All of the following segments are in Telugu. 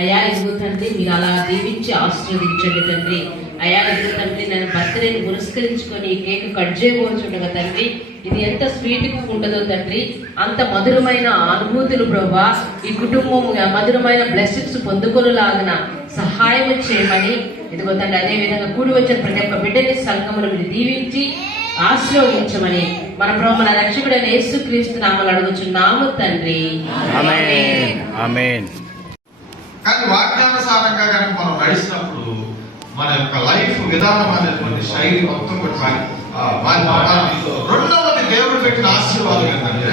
అయ్యా ఇదిగో తండ్రి మీరు అలా దీవించి ఆశీర్వదించండి తండ్రి. అయ్యా ఇదిగో తండ్రి నేను బర్త్డేని పురస్కరించుకొని ఈ కేక్ కట్ చేయబోచుండగా తండ్రి ఇది ఎంత స్వీట్గా ఉంటుందో తండ్రి, అంత మధురమైన అనుభూతులు ప్రభా ఈ కుటుంబం మధురమైన బ్లెస్సింగ్స్ పొందుకొనులాగిన సహాయం చేయమని ఇదిగో తండ్రి. అదే విధంగా కూడి వచ్చిన ప్రతి ఒక్క బిడ్డని సంఘమును మీరు దీవించి ఆశీర్వదించమని మన ప్రభు మన రక్షకుడైన యేసుక్రీస్తు నామములో అడుగుచున్నాము తండ్రి. ఆమేన్. కానీ వాక్యానుసారంగా కనుక మనం నడిచినప్పుడు మన యొక్క లైఫ్ విధానం అనేటువంటి శైలి మొత్తం కూడా రెండవది దేవుడు పెట్టిన ఆశీర్వాదం ఏంటంటే,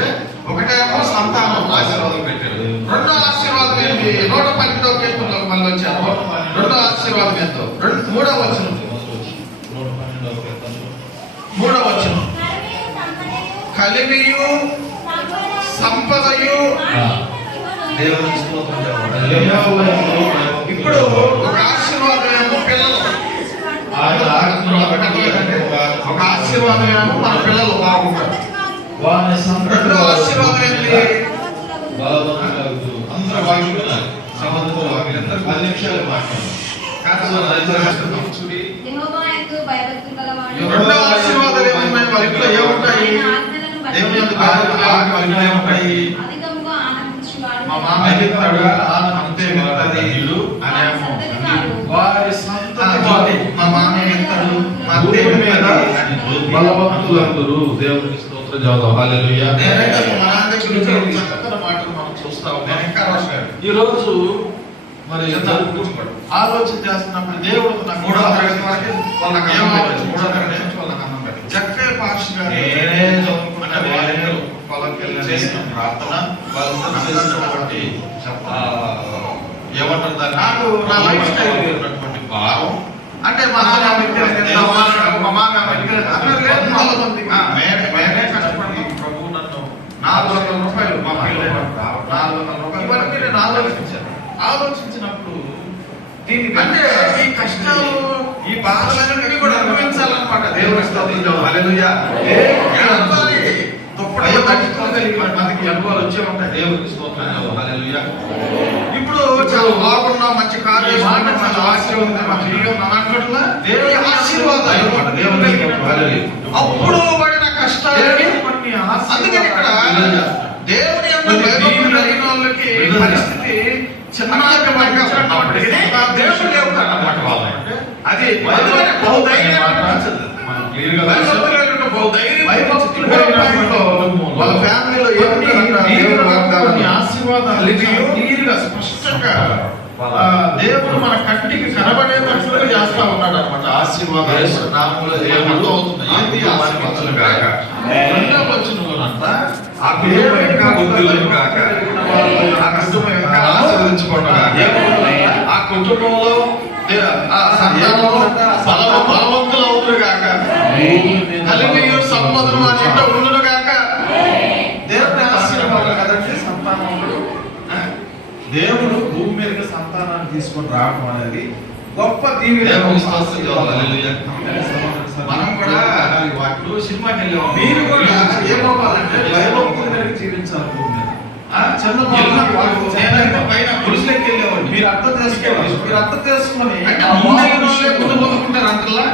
ఒకటేమో సంతానం ఆశీర్వాదం పెట్టాడు. రెండో ఆశీర్వాదం ఏంటి? 112వ కీర్తనలోకి మళ్ళీ వచ్చాము. రెండో ఆశీర్వాదం ఏంటో మూడవ వచనం కలిమియు సంపదయు దేవుని స్తోత్రం. ఇప్పుడు ఒక ఆశీర్వాదం ఏమో పిల్లలు, ఒక ఆశీర్వాదం ఏమో మన పిల్లలు బాగుంటారు. రెండో ఆశీర్వాదం ఏంటి? అందరూ బాగుంటున్నారు. సంబంధం 10 నిమిషాలు మాట్లాడారు. రెండో ఆశీర్వాదాలు ఏమున్నాయి? వాళ్ళ ఇంట్లో ఏముంటాయి? దేవుని ఏముంటాయి? మా మామ చెప్తాడు అంతే మిగతాది ఇల్లు అనేమో వారి సంతతి. మా మామ చెప్తాడు అంతే బలవంతులందరూ దేవునికి స్తోత్రం చేద్దాం. హల్లెలూయా. మన దగ్గర చక్కని మాటలు మనం చూస్తా ఉన్నాం. ఇంకా రాశాడు ఈ రోజు మరి ఆలోచన చేస్తున్నప్పుడు దేవుడు నాకు 3వ తరగతి వరకు వాళ్ళకి అన్నం పెట్టి జక్కే పాస్టర్ గారు నేనే చదువుకున్న వాళ్ళు వాళ్ళకి చేసిన ప్రార్థన వాళ్ళంతా చేసినటువంటి ఏమంటారు దాన్ని నాకు నా లైఫ్ స్టైల్ ఉన్నటువంటి భావం అంటే మా మేమే కష్టపడి ప్రభు నన్ను 400 రూపాయలు మా పిల్లలు 400 రూపాయలు ఇవన్నీ నేను ఆలోచించినప్పుడు దీనికి అంటే ఈ కష్టాలు ఈ బాధలన్నీ కూడా అనుభవించాలన్నమాట. దేవుని స్తోత్రం. హల్లెలూయా. మనకి అనుభవాలు వచ్చే ఉంటాయి. దేవునికి స్తోత్రం. హల్లెలూయా. ఇప్పుడు చాలా బాగున్నా మంచి కార్యం దేవుని ఆశీర్వాదాలు అప్పుడు పడిన కష్టాలు అందుకని ఇక్కడ దేవుని కలిగిన వాళ్ళకి పరిస్థితి చిన్నగా దేవుడు లేవుతాడు అన్నమాట. వాళ్ళంటే అది వాళ్ళ ఫ్యామిలీలో ఆశీర్వాదాలు స్పష్టంగా దేవుడు మన కంటికి కనబడేటట్లుగా చేస్తా ఉన్నాడు అనమాట. ఆశీర్వాదాలు నామములో దేవుడు అవుతుంది. ఆ దేవుడు ఇంకా బుద్ధులను కాక ఆ కుటుంబం ఇంకా ఆశీర్వదించుకోవడం ఆ కుటుంబంలో ఆ సంతానంలో బలవంతులు అవుతురు కాక కలిగి సంపదలు ఆ ఇంట ఉండును కాక దేవుని ఆశీర్వాదం కదండి. సంతానములు దేవుడు భూమి మీదకి సంతానాన్ని తీసుకొని రావడం అనేది గొప్ప దీవెన. మనం కూడా వాటిలో సినిమాకి వెళ్ళాము. మీరు కూడా ఏమవ్వాలంటే భయభక్తుల మీదకి జీవించాలి. భూమి మీద చిన్న పైన పురుషులకి వెళ్ళేవాళ్ళు. మీరు అర్థం చేసుకోవాలి. మీరు అర్థం చేసుకొని కుటుంబకుంటారు అంతలా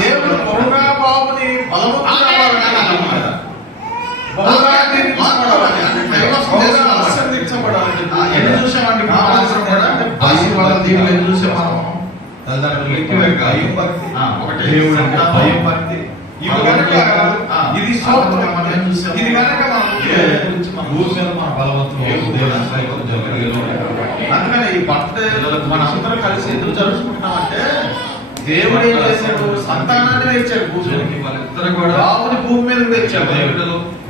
దేవుడు బహుగా బాబుని ఆశీర్వాదం దీవులు ఎన్ని చూసే మనం ఇది ఇది కనుక మన బలవంతం. అందుకని ఈ బర్త్డే మన అందరం కలిసి ఎందుకు జరుపుకుంటున్నామంటే దేవుడు ఏం చేశాడు? సంతానాన్ని తెచ్చాడు భూమికి. వాళ్ళిద్దరు కూడా బాబుని భూమి మీద తెచ్చాడు.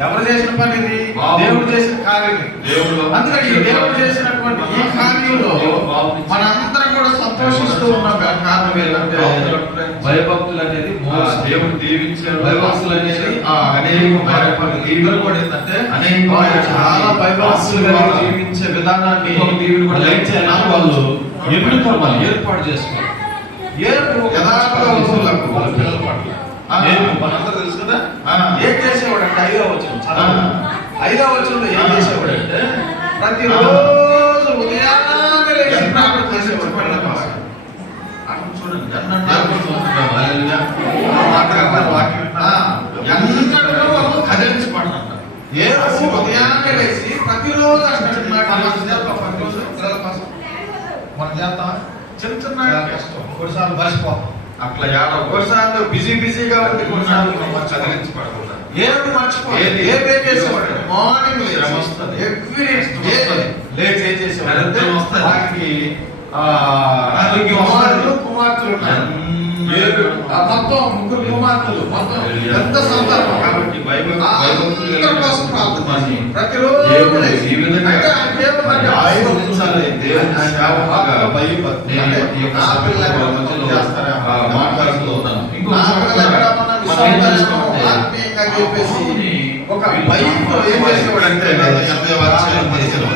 ఎవరు చేసిన పని ఇది? దేవుడు చేసిన కార్యం. దేవుడు అందుకని దేవుడు చేసినటువంటి ఈ కార్యంలో మనందరం కూడా సంతోషిస్తూ ఉన్నాం. కారణం ఏంటంటే భయభక్తులు అనేది దేవుడు దీవించాడు. భయభక్తులు అనేది అనేక కూడా ఏంటంటే అనేక చాలా భయభక్తులుగా జీవించే విధానాన్ని దేవుడు కూడా వాళ్ళు ఏర్పాటు చేసుకోవాలి. మనందరూ తెలుసు కదా. ఏం చేసేవాడు అంటే 5వ వచనం 5వ వచనంలో ఏం చేసేవాడు అంటే ప్రతిరోజు ఉదయాన్నే లేచి ఎన్నడూ కదిలించబడినంట. ఏ ఉదయాన్నే లేచి ప్రతిరోజు అంటున్నాడు ప్రతిరోజు పిల్లల కోసం మనం చేస్తాం. చిన్న చిన్న కష్టం కొన్నిసార్లు మర్చిపోతాం. అట్లా కొన్నిసార్లు బిజీగా ఉంది, కొన్నిసార్లు కదిలించబడకుండా ఏడు మర్చిపోయేది. ఏ చేసేవాడు మార్నింగ్ లేట్ ఏం చేసేవాడు వాటికి కుమార్తెలు మొత్తం ముగ్గురు కుమార్తెలు మొత్తం ఎంత సందర్భం కాబట్టి ప్రతిరోజు ఒక బైబిల్ ఏం చేసేవాడంటే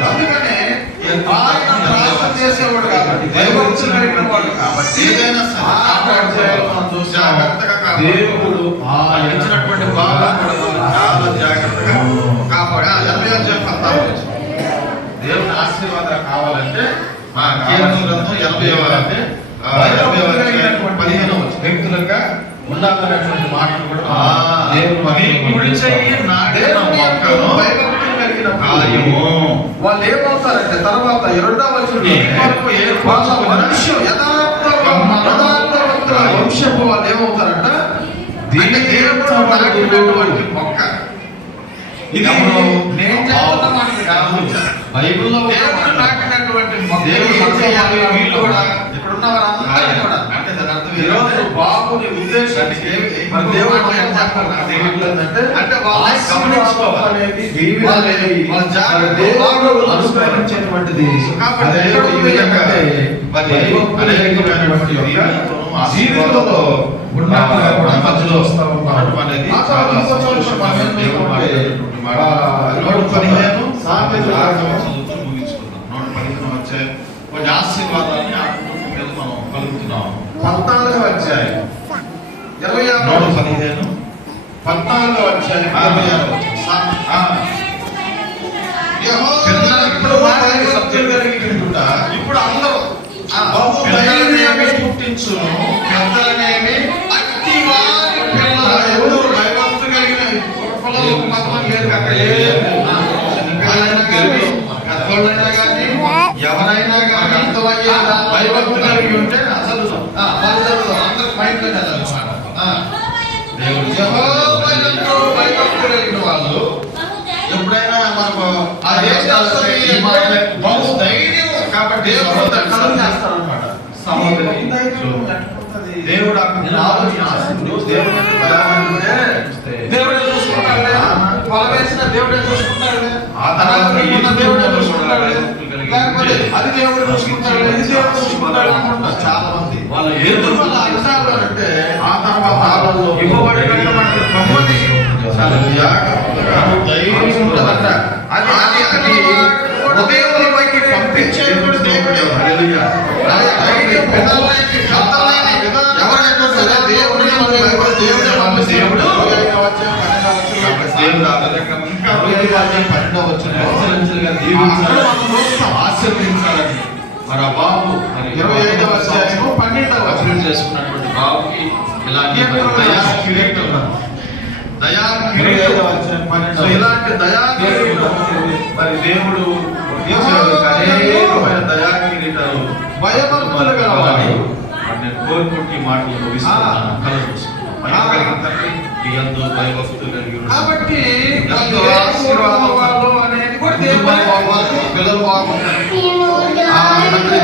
అందుకనే చేసేవాడు కాబట్టి దేవుడు ఇచ్చినటువంటి చాలా జాగ్రత్తగా కాపాడు. దేవుని ఆశీర్వాదాలు కావాలంటే మా కీర్తన గ్రంథం 15 వ్యక్తులుగా ఉండాలనేటువంటి మాటలు కూడా వాళ్ళు ఏమవుతారంటే తర్వాత 2వ వంశపు వాళ్ళు ఏమవుతారంట దేవుడు మొక్క. ఇది నేను చెప్తున్న మాట కాదు, బైబిల్లో దేవుడు నాటినటువంటి మొక్క. వీళ్ళు కూడా ఇప్పుడున్న వారందరూ కూడా అంటే దాని అర్థం ఈరోజు బాబుని ఉద్దేశించి దేవుడు అంటే గమనించుకోవాలి దేవుడు అనుసరించేటువంటిది. జీవితంలో మధ్యలో వస్తా ఉంటాం అనేది వచ్చాయి కొన్ని ఆశీర్వాదాన్ని ఆ కుటుంబం మీద మనం కలుగుతున్నాం. 14వ అధ్యాయం 15 14వ అధ్యాయం 26 ఇప్పుడు అందరూ పుట్టించు పెద్దలనేమి అట్టి వారి పిల్లలు ఎవరు భయభక్తి కలిగిన పెద్దోళ్ళైనా కానీ ఎవరైనా కానీ అర్థమయ్యేదా భయభక్తి కలిగి ఉంటే అసలు అందరికి మైండ్ భయభక్తి కలిగిన వాళ్ళు ఎప్పుడైనా మనకు ధైర్యం కాబట్టి చేస్తారు అనమాట. దేవుడు దేవుడే చూసుకుంటాడు, పొల వేసిన దేవుడే చూసుకుంటాడు, ఆ తర్వాత దేవుడే చూసుకుంటాడు, లేకపోతే అది దేవుడు చూసుకుంటాడు, ఇది దేవుడు చూసుకుంటాడు అనుకుంటారు చాలా మంది. వాళ్ళ ఎందుకు వాళ్ళ అర్థాలు అంటే ఆ తర్వాత ఇవ్వబడినటువంటి బొమ్మని చాలా జాగ్రత్తగా ధైర్యం ఉంటుందట. అది అది హృదయంలోకి పంపించేటువంటి దేవుడే. ధైర్యం వినాలని కథలని ఎవరైనా సరే దేవుడే దేవుడు ఆశీర్వదించాలని మన బాబు 25వ అధ్యాయం 12వ వచనం చేసుకున్నటువంటి బాబుకి ఇలాంటి ఇలాంటి దయా మరి దేవుడు అనేకమైన దయా కిరీటాలు భయభక్తులు గలవాడు. నేను కోరుకుంటే మాటలు కాబట్టి ఆశీర్వాదాలు అనేది కూడా పిల్లలు బాగుంటారు.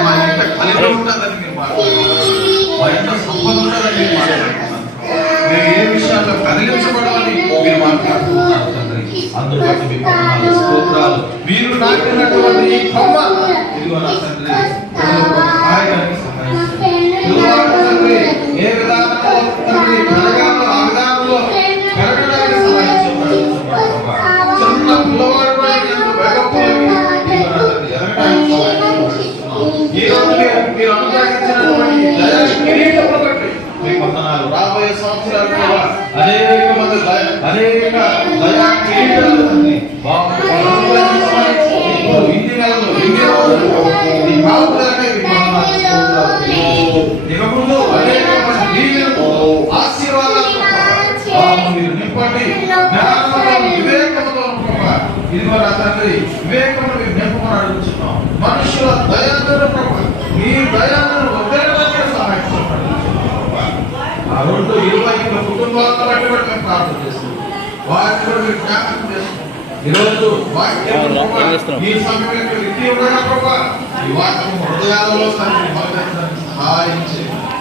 మా ఇంట కలిగి ఉంటుందని మీరు మాట్లాడుతున్నారు, మా ఇంట సంపద ఉంటుందని మీరు మాట్లాడుతున్నారు, మీరు ఏ విషయాల్లో కదిలించబడాలని మీరు మాట్లాడుతున్నారు తండ్రి. అందుబాటు మీకు స్తోత్రాలు. మీరు నాటినటువంటి ఈ కొమ్మ ఇదిగో నా తండ్రి తండ్రి ఏ విధానంలో తండ్రి పెరగాలో ఆ విధానంలో పెరగడానికి సహాయం చేస్తున్నాడు. చిన్న పిల్లవాడు మీరు అనుగ్రహించినటువంటి దయా కిరీటమును బట్టి మీకు వందనాలు. రాబోయే సంవత్సరాలు కూడా అనేక మంది అనేక దయా కిరీటాలు ఇన్ని నెలలు ఇన్ని రోజులు ఈ బాబులనే మీకు వందనాలు. ఇక ముందు అనేక నింపండి, జ్ఞానంలో వివేకముతో ప్రభా ఇదిగో నా తండ్రి వివేకమును మీరు నింపమని అడుగుతున్నాం. మనుషుల దయాలను ప్రభా మీ దయాలను వదిలేయడానికి సహాయం చెప్పండి. ఆ 220 కుటుంబాలను బట్టి కూడా మేము ప్రార్థన చేస్తాం. వారిని కూడా మీరు జ్ఞాపకం చేస్తాం. ఈరోజు వాక్యం ఈ సమయంలో రీతి ఉండగా ప్రభా ఈ వాక్యం హృదయాలలో తండ్రి సహాయం చేయండి.